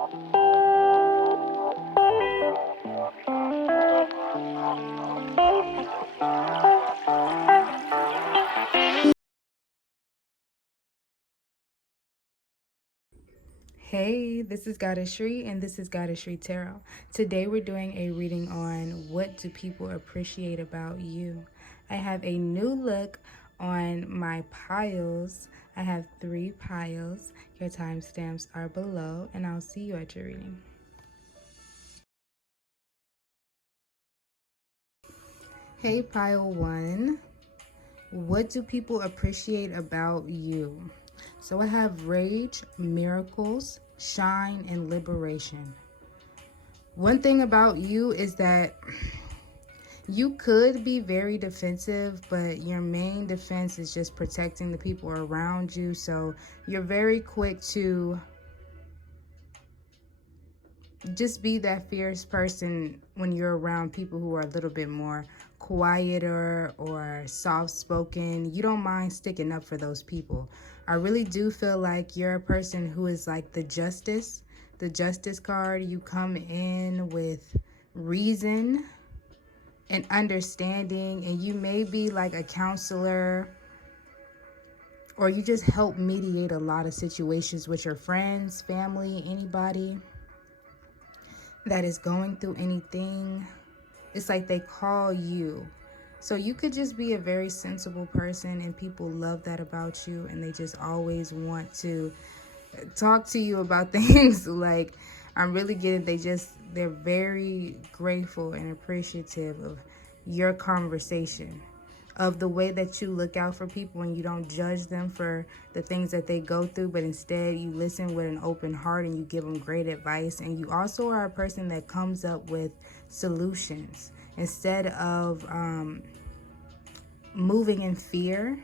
Hey, this is GoddessSri and this is GoddessSriTarot. Today we're doing a reading on what do people appreciate about you. I have a new look on my piles. I have 3 piles. Your timestamps are below and I'll see you at your reading. Hey, pile 1. What do people appreciate about you? So I have rage, miracles, shine, and liberation. One thing about you is that you could be very defensive, but your main defense is just protecting the people around you. So you're very quick to just be that fierce person when you're around people who are a little bit more quieter or soft-spoken. You don't mind sticking up for those people. I really do feel like you're a person who is like the justice card. You come in with reason and understanding, and you may be like a counselor, or you just help mediate a lot of situations with your friends, family, anybody that is going through anything. It's like they call you. So you could just be a very sensible person, and people love that about you, and they just always want to talk to you about things. Like, I'm really getting, they're very grateful and appreciative of your conversation, of the way that you look out for people and you don't judge them for the things that they go through, but instead you listen with an open heart and you give them great advice. And you also are a person that comes up with solutions instead of moving in fear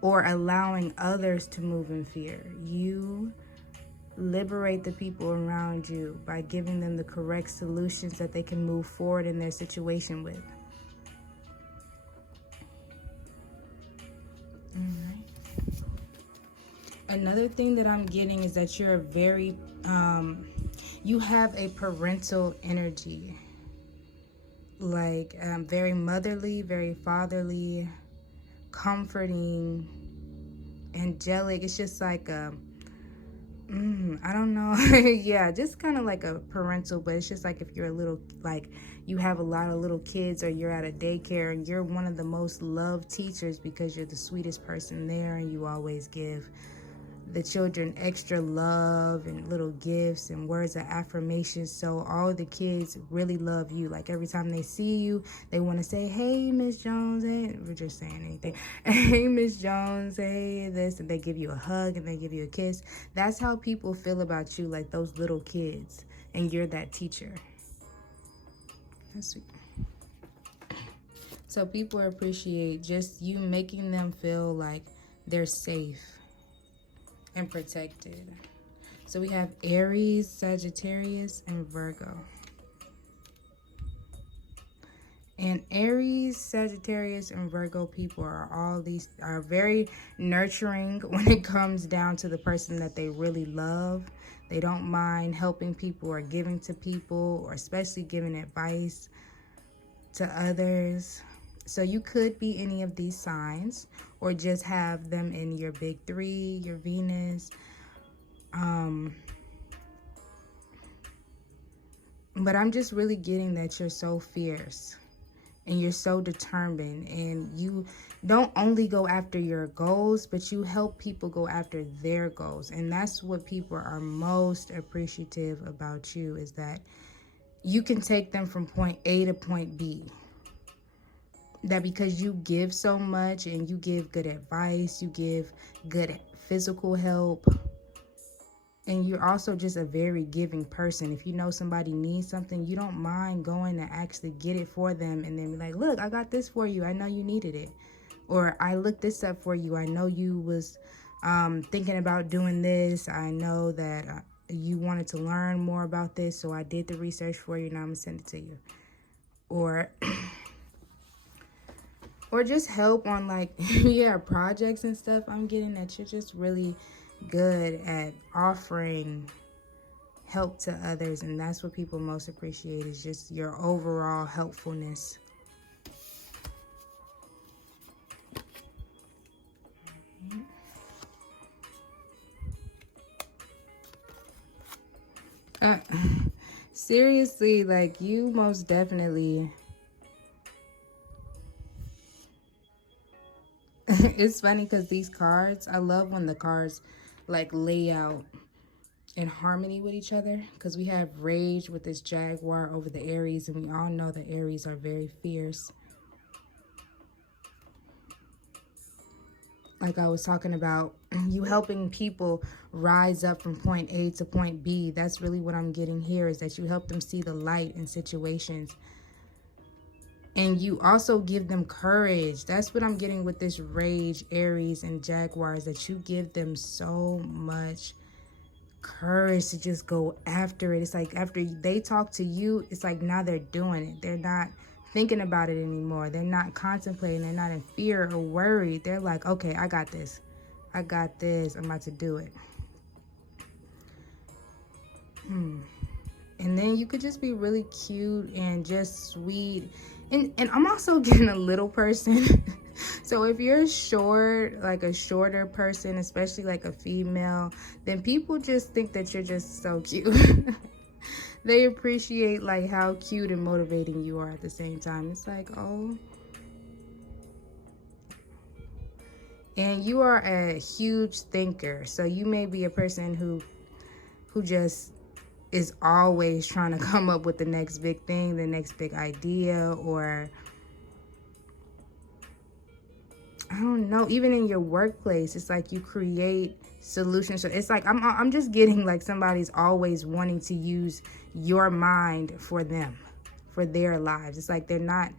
or allowing others to move in fear. You liberate the people around you by giving them the correct solutions that they can move forward in their situation with. Another thing that I'm getting is that you're very, you have a parental energy. Like, very motherly, very fatherly, comforting, angelic. It's just like I don't know. Yeah, just kind of like a parental, but it's just like if you're a little, like you have a lot of little kids, or you're at a daycare and you're one of the most loved teachers because you're the sweetest person there, and you always give the children extra love and little gifts and words of affirmation. So all the kids really love you. Like, every time they see you, they want to say, hey, Miss Jones. Hey, we're just saying anything. Hey, Miss Jones. Hey, this. And they give you a hug and they give you a kiss. That's how people feel about you, like those little kids. And you're that teacher. That's sweet. So people appreciate just you making them feel like they're safe and protected. So we have Aries, Sagittarius, and Virgo. And Aries, Sagittarius, and Virgo people are very nurturing when it comes down to the person that they really love. They don't mind helping people or giving to people, or especially giving advice to others. So you could be any of these signs, or just have them in your big 3, your Venus. But I'm just really getting that you're so fierce and you're so determined, and you don't only go after your goals, but you help people go after their goals. And that's what people are most appreciative about you, is that you can take them from point A to point B. That because you give so much and you give good advice, you give good physical help, and you're also just a very giving person. If you know somebody needs something, you don't mind going to actually get it for them, and then be like, look, I got this for you. I know you needed it. Or I looked this up for you. I know you was thinking about doing this. I know that you wanted to learn more about this, so I did the research for you. Now I'm going to send it to you. Or or just help on, like, yeah, projects and stuff. I'm getting that you're just really good at offering help to others, and that's what people most appreciate, is just your overall helpfulness. Seriously, like, you most definitely it's funny because these cards, I love when the cards like lay out in harmony with each other, because we have rage with this jaguar over the Aries, and we all know the Aries are very fierce. Like I was talking about, you helping people rise up from point A to point B. That's really what I'm getting here, is that you help them see the light in situations. And you also give them courage. That's what I'm getting with this rage, Aries, and Jaguars, that you give them so much courage to just go after it. It's like after they talk to you, it's like now they're doing it. They're not thinking about it anymore. They're not contemplating. They're not in fear or worried. They're like, okay, I got this. I got this. I'm about to do it. And then you could just be really cute and just sweet. And I'm also getting a little person. So if you're short, like a shorter person, especially like a female, then people just think that you're just so cute. They appreciate like how cute and motivating you are at the same time. It's like, oh. And you are a huge thinker. So you may be a person who just is always trying to come up with the next big thing, the next big idea, or I don't know, even in your workplace, it's like you create solutions. So it's like I'm just getting like somebody's always wanting to use your mind for them, for their lives. It's like they're not,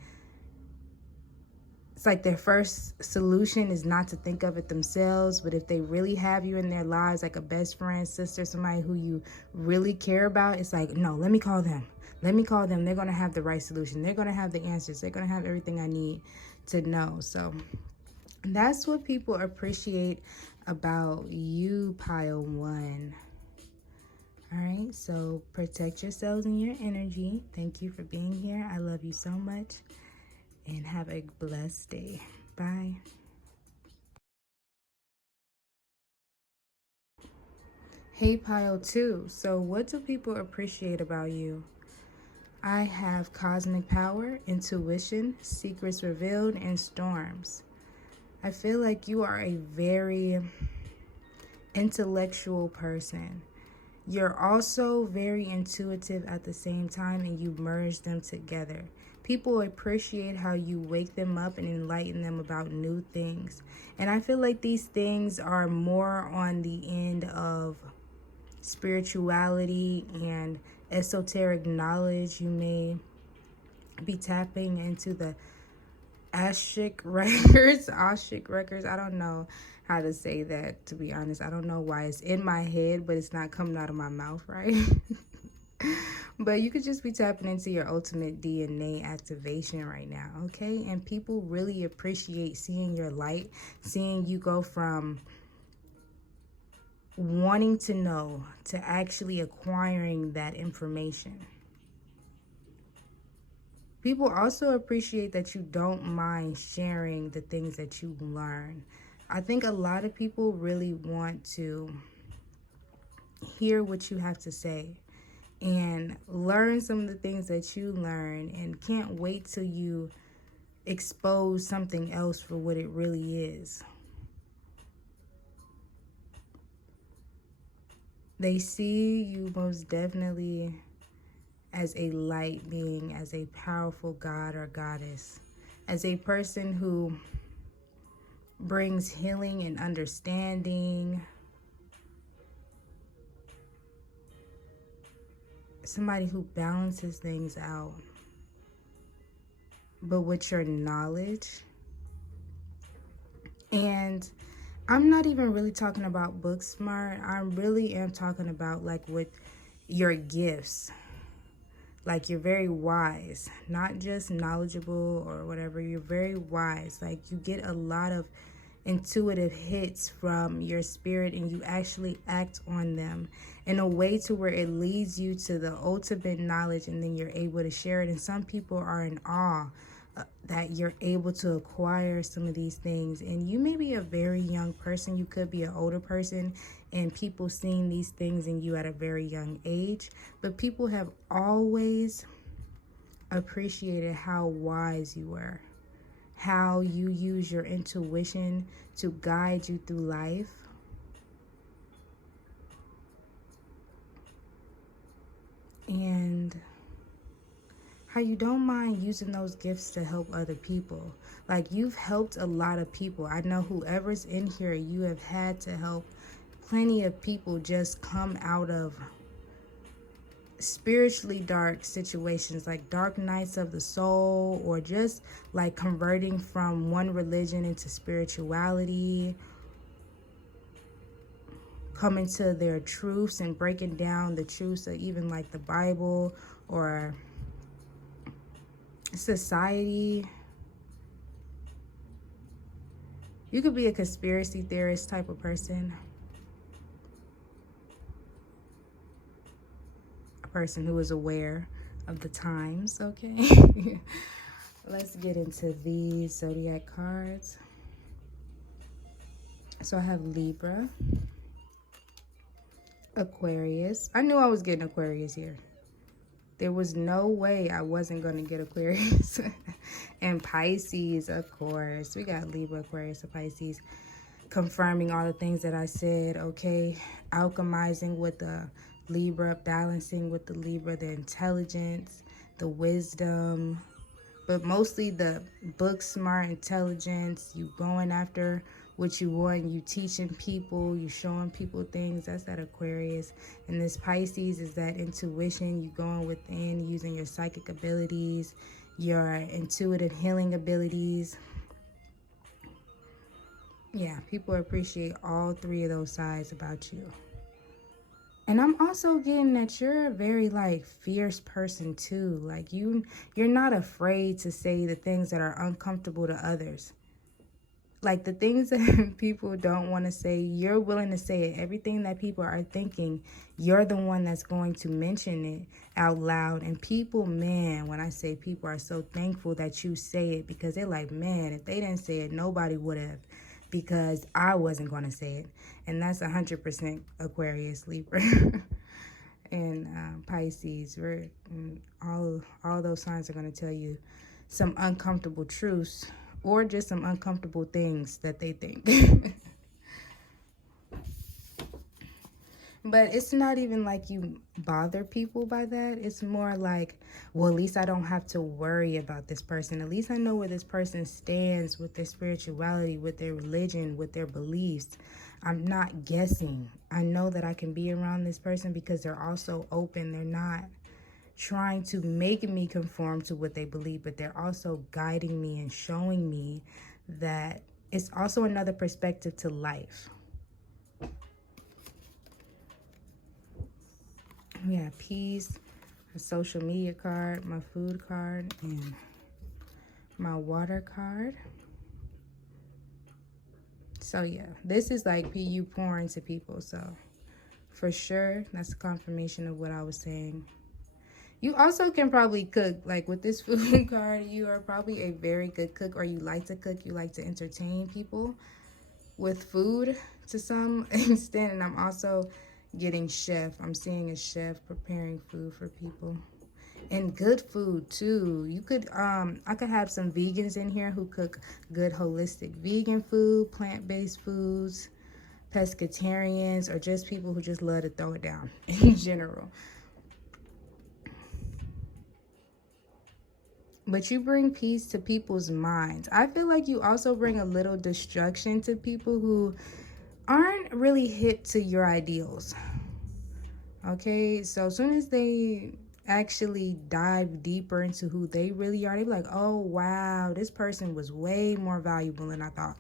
it's like their first solution is not to think of it themselves, but if they really have you in their lives, like a best friend, sister, somebody who you really care about, it's like, no, let me call them. Let me call them. They're going to have the right solution. They're going to have the answers. They're going to have everything I need to know. So that's what people appreciate about you, pile one. All right, so protect yourselves and your energy. Thank you for being here. I love you so much. And have a blessed day. Bye. Hey, pile two. So what do people appreciate about you? I have cosmic power, intuition, secrets revealed, and storms. I feel like you are a very intellectual person. You're also very intuitive at the same time, and you merge them together. People appreciate how you wake them up and enlighten them about new things. And I feel like these things are more on the end of spirituality and esoteric knowledge. You may be tapping into the Akashic records. I don't know how to say that, to be honest. I don't know why it's in my head, but it's not coming out of my mouth, right? But you could just be tapping into your ultimate DNA activation right now, okay? And people really appreciate seeing your light, seeing you go from wanting to know to actually acquiring that information. People also appreciate that you don't mind sharing the things that you learn. I think a lot of people really want to hear what you have to say and learn some of the things that you learn, and can't wait till you expose something else for what it really is. They see you most definitely as a light being, as a powerful god or goddess, as a person who brings healing and understanding, somebody who balances things out, but with your knowledge. And I'm not even really talking about book smart. I really am talking about like with your gifts. Like you're very wise, not just knowledgeable or whatever. You're very wise. Like you get a lot of intuitive hits from your spirit, and you actually act on them. in a way to where it leads you to the ultimate knowledge, and then you're able to share it. And some people are in awe that you're able to acquire some of these things. And you may be a very young person, you could be an older person, and people seeing these things in you at a very young age, but people have always appreciated how wise you were, how you use your intuition to guide you through life. And how you don't mind using those gifts to help other people. Like, you've helped a lot of people. I know whoever's in here, you have had to help plenty of people just come out of spiritually dark situations, like dark nights of the soul, or just like converting from one religion into spirituality, coming to their truths and breaking down the truths of even like the Bible or society. You could be a conspiracy theorist type of person. A person who is aware of the times, okay? Let's get into these zodiac cards. So I have Libra, Aquarius. I knew I was getting Aquarius here. There was no way I wasn't going to get Aquarius. And Pisces, of course. We got Libra, Aquarius, and Pisces. Confirming all the things that I said, okay? Alchemizing with the Libra, balancing with the Libra, the intelligence, the wisdom. But mostly the book smart intelligence. You going after what you want, you teaching people, you showing people things. That's that Aquarius. And this Pisces is that intuition. You going within, using your psychic abilities, your intuitive healing abilities. Yeah, people appreciate all three of those sides about you. And I'm also getting that you're a very like fierce person too. Like you're not afraid to say the things that are uncomfortable to others. Like the things that people don't want to say, you're willing to say it. Everything that people are thinking, you're the one that's going to mention it out loud. And people, man, when I say people are so thankful that you say it, because they're like, man, if they didn't say it, nobody would have, because I wasn't going to say it. And that's 100% Aquarius, Libra, and Pisces. All those signs are going to tell you some uncomfortable truths, or just some uncomfortable things that they think. But it's not even like you bother people by that. It's more like, well, at least I don't have to worry about this person. At least I know where this person stands with their spirituality, with their religion, with their beliefs. I'm not guessing. I know that I can be around this person because they're also open. They're not trying to make me conform to what they believe, but they're also guiding me and showing me that it's also another perspective to life. We have peace, a social media card, my food card, and my water card. So yeah, this is like you pouring to people. So for sure, that's a confirmation of what I was saying. You also can probably cook. Like with this food card, you are probably a very good cook, or you like to cook, you like to entertain people with food to some extent. And I'm also getting chef. I'm seeing a chef preparing food for people. And good food too. You could I could have some vegans in here who cook good holistic vegan food, plant-based foods, pescatarians, or just people who just love to throw it down in general. But you bring peace to people's minds. I feel like you also bring a little destruction to people who aren't really hip to your ideals. Okay, so as soon as they actually dive deeper into who they really are, they be like, oh, wow, this person was way more valuable than I thought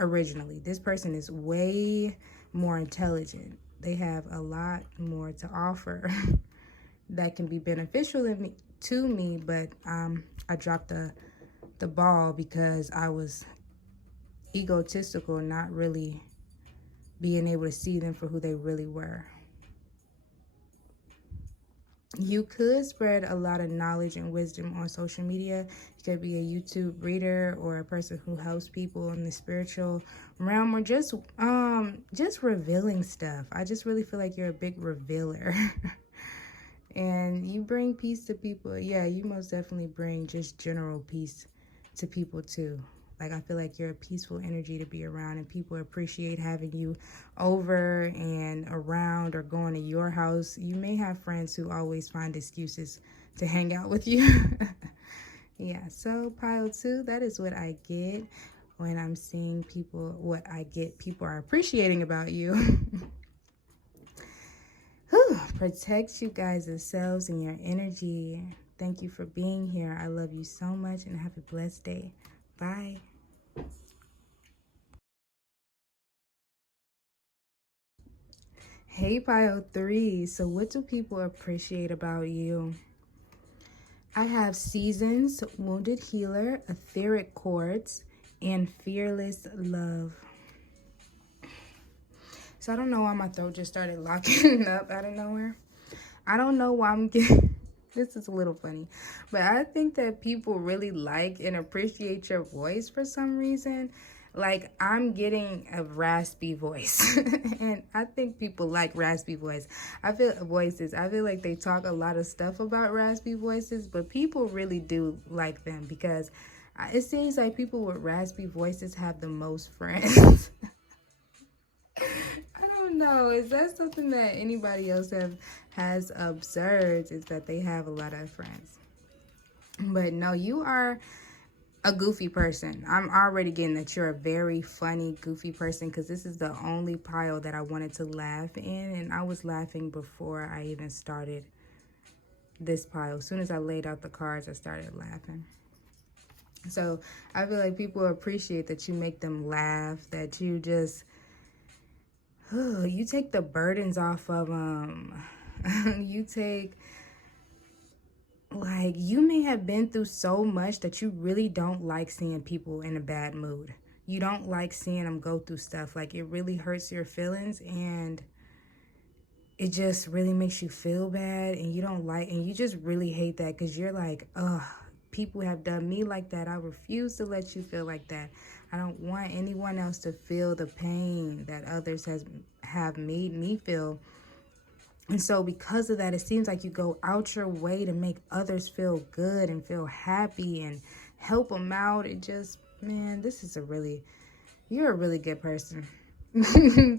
originally. This person is way more intelligent. They have a lot more to offer that can be beneficial to me, but I dropped the ball because I was egotistical, not really being able to see them for who they really were. You could spread a lot of knowledge and wisdom on social media. You could be a YouTube reader or a person who helps people in the spiritual realm, or just revealing stuff. I just really feel like you're a big revealer. And you bring peace to people. Yeah, you most definitely bring just general peace to people too. Like, I feel like you're a peaceful energy to be around, and people appreciate having you over and around or going to your house. You may have friends who always find excuses to hang out with you. Yeah, so pile 2, that is what I get when I'm seeing people, what I get people are appreciating about you. Whew, protect you guys' selves and your energy. Thank you for being here. I love you so much, and have a blessed day. Bye. Hey, pile 3. So what do people appreciate about you? I have seasons, wounded healer, etheric quartz, and fearless love. So I don't know why my throat just started locking up out of nowhere. I don't know why I'm getting... This is a little funny. But I think that people really like and appreciate your voice for some reason. Like, I'm getting a raspy voice. And I think people like raspy voices. I feel like they talk a lot of stuff about raspy voices, but people really do like them, because it seems like people with raspy voices have the most friends. I don't know. Is that something that anybody else has observed, is that they have a lot of friends? But no, you are a goofy person. I'm already getting that you're a very funny, goofy person, because this is the only pile that I wanted to laugh in, and I was laughing before I even started this pile. As soon as I laid out the cards, I started laughing. So I feel like people appreciate that you make them laugh, that you just, you take the burdens off of them. You take... Like, you may have been through so much that you really don't like seeing people in a bad mood. You don't like seeing them go through stuff. Like, it really hurts your feelings, and it just really makes you feel bad, and you just really hate that, because you're like, ugh, people have done me like that. I refuse to let you feel like that. I don't want anyone else to feel the pain that others have made me feel. And so because of that, it seems like you go out your way to make others feel good and feel happy and help them out. It just, man, you're a really good person.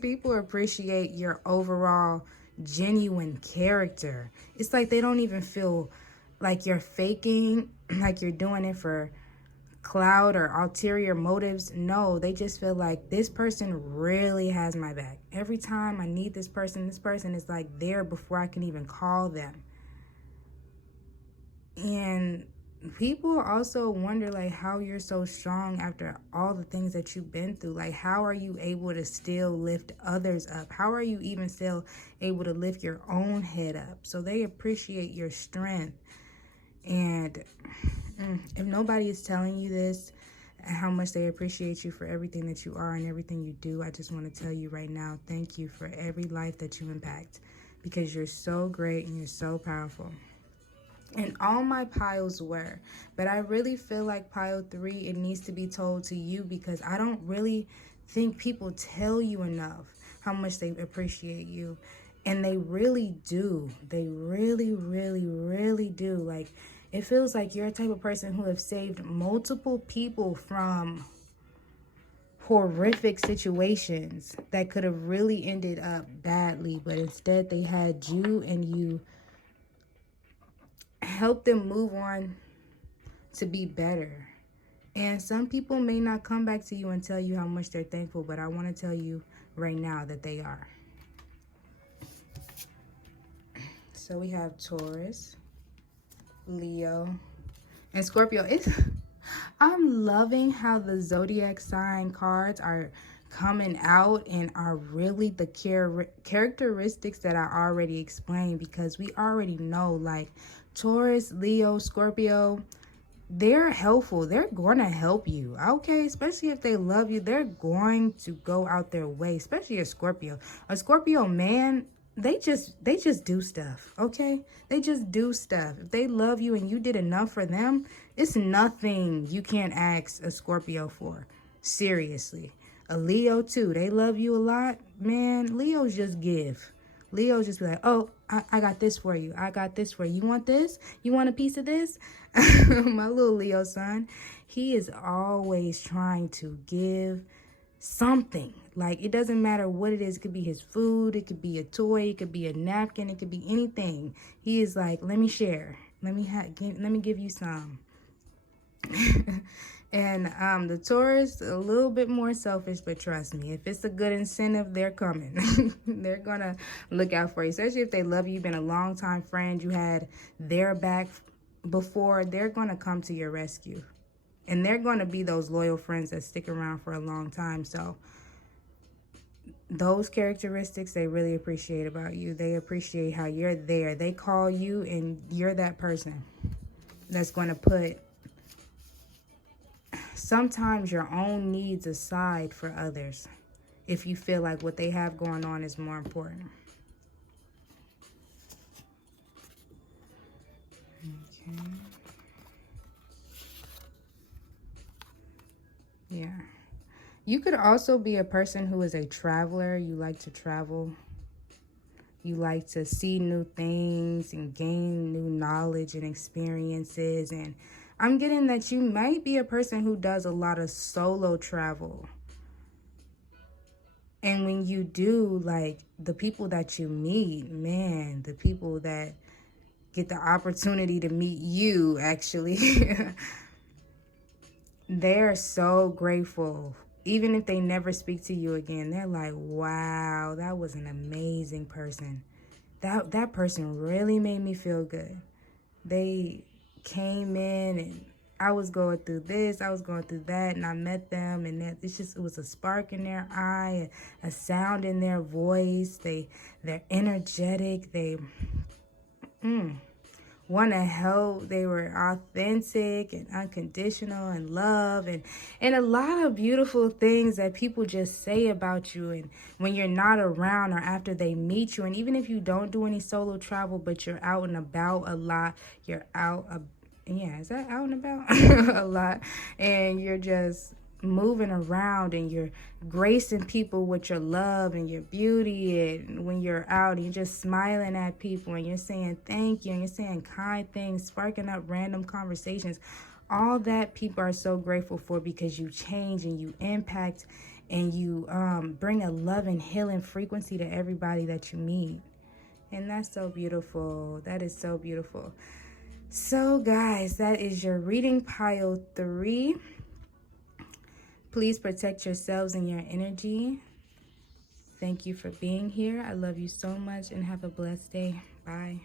People appreciate your overall genuine character. It's like they don't even feel like you're faking, like you're doing it for cloud or ulterior motives. No, they just feel like this person really has my back. Every time I need this person is like there before I can even call them. And people also wonder, like, how you're so strong after all the things that you've been through. Like, how are you able to still lift others up? How are you even still able to lift your own head up? So they appreciate your strength. And if nobody is telling you this, how much they appreciate you for everything that you are and everything you do, I just want to tell you right now, thank you for every life that you impact, because you're so great and you're so powerful. And all my piles were, but I really feel like pile 3, it needs to be told to you, because I don't really think people tell you enough how much they appreciate you. And they really do. They really, really, really do. Like, it feels like you're a type of person who have saved multiple people from horrific situations that could have really ended up badly, but instead they had you, and you helped them move on to be better. And some people may not come back to you and tell you how much they're thankful, but I want to tell you right now that they are. So we have Taurus, Leo, and Scorpio. I'm loving how the zodiac sign cards are coming out and are really the characteristics that I already explained, because we already know, like, Taurus, Leo, Scorpio, they're helpful. They're going to help you, okay? Especially if they love you, they're going to go out their way, especially a Scorpio. A Scorpio man, they just do stuff, okay? They just do stuff. If they love you and you did enough for them, it's nothing you can't ask a Scorpio for. Seriously. A Leo too. They love you a lot. Man, Leos just give. Leos just be like, oh, I got this for you. I got this for you. You want this? You want a piece of this? My little Leo son, he is always trying to give something. Like, it doesn't matter what it is. It could be his food, it could be a toy, it could be a napkin, it could be anything. He is like, let me share, let me give you some. And the Taurus, a little bit more selfish, but trust me, if it's a good incentive, they're coming. They're gonna look out for you, especially if they love you, you've been a long time friend, you had their back before. They're gonna come to your rescue. And they're going to be those loyal friends that stick around for a long time. So those characteristics, they really appreciate about you. They appreciate how you're there. They call you and you're that person that's going to put sometimes your own needs aside for others if you feel like what they have going on is more important. Okay. Yeah. You could also be a person who is a traveler. You like to travel. You like to see new things and gain new knowledge and experiences. And I'm getting that you might be a person who does a lot of solo travel. And when you do, like, the people that you meet, man, the people that get the opportunity to meet you, actually, they're so grateful. Even if they never speak to you again, they're like, wow, that was an amazing person. That person really made me feel good. They came in and I was going through this, I was going through that, and I met them, and it was a spark in their eye, a sound in their voice. They're energetic. They want to help. They were authentic and unconditional and love and a lot of beautiful things that people just say about you. And when you're not around or after they meet you, and even if you don't do any solo travel, but you're out and about a lot, you're out, is that out and about? A lot, and you're just moving around and you're gracing people with your love and your beauty, and when you're out and you're just smiling at people and you're saying thank you and you're saying kind things, sparking up random conversations, all that people are so grateful for, because you change and you impact and you bring a love and healing frequency to everybody that you meet. And that's so beautiful. That is so beautiful. So guys, that is your reading pile 3. Please protect yourselves and your energy. Thank you for being here. I love you so much and have a blessed day. Bye.